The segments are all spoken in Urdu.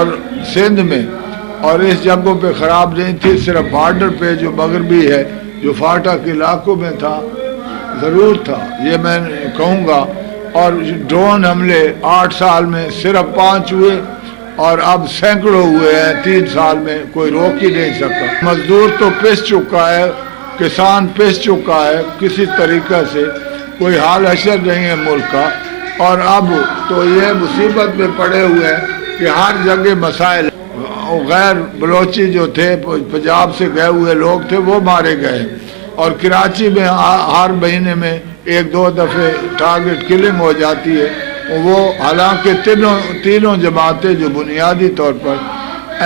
اور سندھ میں، اور اس جگہوں پہ خراب نہیں تھی، صرف بارڈر پہ جو مغربی ہے، جو فاٹا کے علاقوں میں تھا ضرور تھا، یہ میں کہوں گا۔ اور ڈرون حملے 8 سال میں صرف 5 ہوئے، اور اب سینکڑوں ہوئے ہیں 3 سال میں، کوئی روک ہی نہیں سکا۔ مزدور تو پس چکا ہے، کسان پس چکا ہے، کسی طریقے سے کوئی حال حشر نہیں ہے ملک کا، اور اب تو یہ مصیبت میں پڑے ہوئے ہیں کہ ہر جگہ مسائل۔ غیر بلوچی جو تھے، پنجاب سے گئے ہوئے لوگ تھے، وہ مارے گئے، اور کراچی میں ہر مہینے میں 1-2 دفعے ٹارگٹ کلنگ ہو جاتی ہے۔ وہ حالانکہ تینوں جماعتیں جو بنیادی طور پر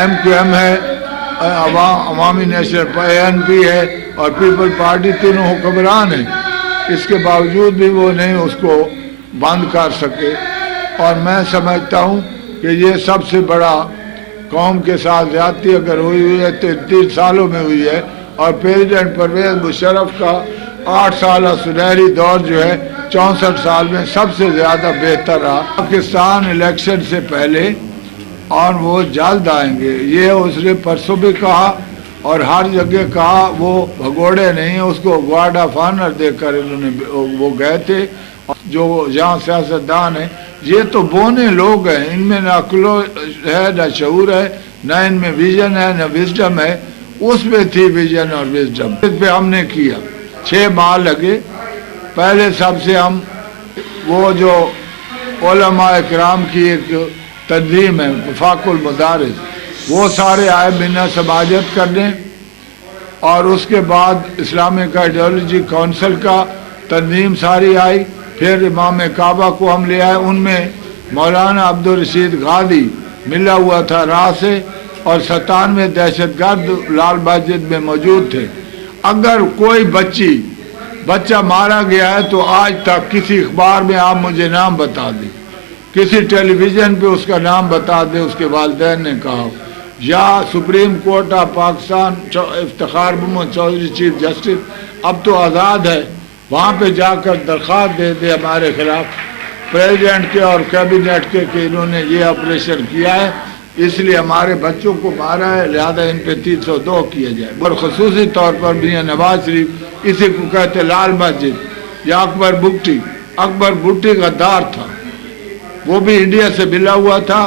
MQM ہے، عوامی نیشنل ANP ہے اور پیپل پارٹی، تینوں حکمران ہیں، اس کے باوجود بھی وہ نہیں اس کو بند کر سکے۔ اور میں سمجھتا ہوں کہ یہ سب سے بڑا قوم کے ساتھ زیادتی اگر ہوئی ہے تو 3 سالوں میں ہوئی ہے، اور پریزیڈنٹ پرویز مشرف کا 8 سالہ سنہری دور جو ہے 64 سال میں سب سے زیادہ بہتر رہا۔ پاکستان الیکشن سے پہلے، اور وہ جلد آئیں گے، یہ اس نے پرسوں بھی کہا اور ہر جگہ کہا، وہ بھگوڑے نہیں، اس کو گارڈ آف آنر دے کر انہوں نے وہ گئے تھے۔ جو جہاں سیاستدان ہیں، یہ تو بونے لوگ ہیں، ان میں نہ عقل ہے، نہ شعور ہے، نہ ان میں ویژن ہے، نہ وزڈم ہے۔ اس میں تھی ویژن اور وزڈم، اس پہ ہم نے کیا، 6 ماہ لگے۔ پہلے سب سے ہم وہ جو علماء کرام کی ایک تنظیم ہے، وفاق المدارس، وہ سارے آئے منت سماجت کرنے، اور اس کے بعد اسلامک آئیڈیالوجی کونسل کا تنظیم ساری آئی، پھر امام کعبہ کو ہم لے آئے، ان میں مولانا عبدالرشید غازی ملا ہوا تھا راہ سے، اور 97 دہشت گرد لال مسجد میں موجود تھے۔ اگر کوئی بچہ مارا گیا ہے تو آج تک کسی اخبار میں آپ مجھے نام بتا دیں، کسی ٹیلی ویژن پہ اس کا نام بتا دیں، اس کے والدین نے کہا، یا supreme court of Pakistan Iftikhar Muhammad Chaudhry chief justice اب تو آزاد ہے، وہاں پہ جا کر درخواست دے دے ہمارے خلاف پریزیڈنٹ کے اور کیبنٹ کے کہ انہوں نے یہ آپریشن کیا ہے، اس لیے ہمارے بچوں کو مارا ہے، لہذا ان پہ 302 کیا جائے۔ اور خصوصی طور پر میاں نواز شریف، اسی کو کہتے لال مسجد، یا اکبر بھٹی غدار تھا، وہ بھی انڈیا سے ملا ہوا تھا،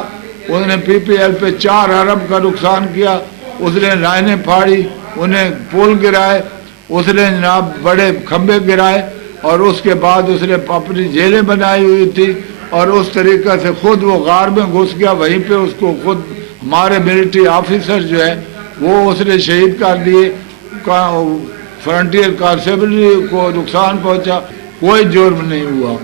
انہوں نے PPL پہ 4 ارب کا نقصان کیا، اس نے لائنیں پھاڑی، انہیں پول گرائے، اس نے جناب بڑے کھمبے گرائے، اور اس کے بعد اس نے اپنی جیلیں بنائی ہوئی تھی، اور اس طریقے سے خود وہ غار میں گھس گیا، وہیں پہ اس کو خود ہمارے ملٹری آفیسر جو ہے وہ اس نے شہید کر دیے، فرنٹیئر کانسٹیبلری کو نقصان پہنچا، کوئی جرم نہیں ہوا،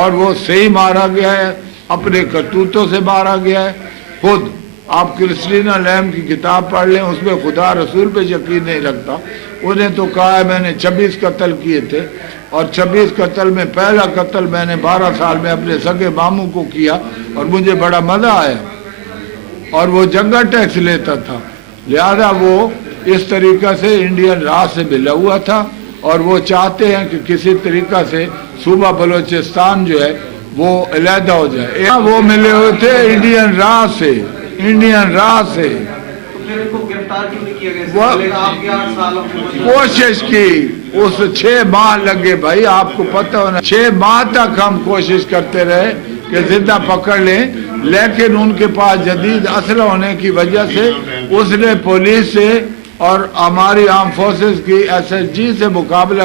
اور وہ صحیح مارا گیا ہے، اپنے کرتوتوں سے مارا گیا ہے خود۔ آپ کرسٹینا لیم کی کتاب پڑھ لیں، اس میں خدا رسول پہ یقین نہیں رکھتا، انہیں تو کہا ہے میں نے 26 قتل کیے تھے، اور 26 قتل میں پہلا قتل میں نے 12 سال میں اپنے سگے ماموں کو کیا، اور مجھے بڑا مزہ آیا، اور وہ جنگل ٹیکس لیتا تھا، لہذا وہ اس طریقہ سے انڈین راہ سے ملا ہوا تھا، اور وہ چاہتے ہیں کہ کسی طریقہ سے صوبہ بلوچستان جو ہے وہ علیحدہ ہو جائے۔ وہ ملے ہوئے تھے انڈین راہ سے، کوشش کی، اس 6 ماہ لگے بھائی، آپ کو پتہ ہونا، 6 ماہ تک ہم کوشش کرتے رہے کہ زندہ پکڑ لیں، لیکن ان کے پاس جدید اسلحہ ہونے کی وجہ سے اس نے پولیس سے اور ہماری آرم فورسز کی SSG سے مقابلہ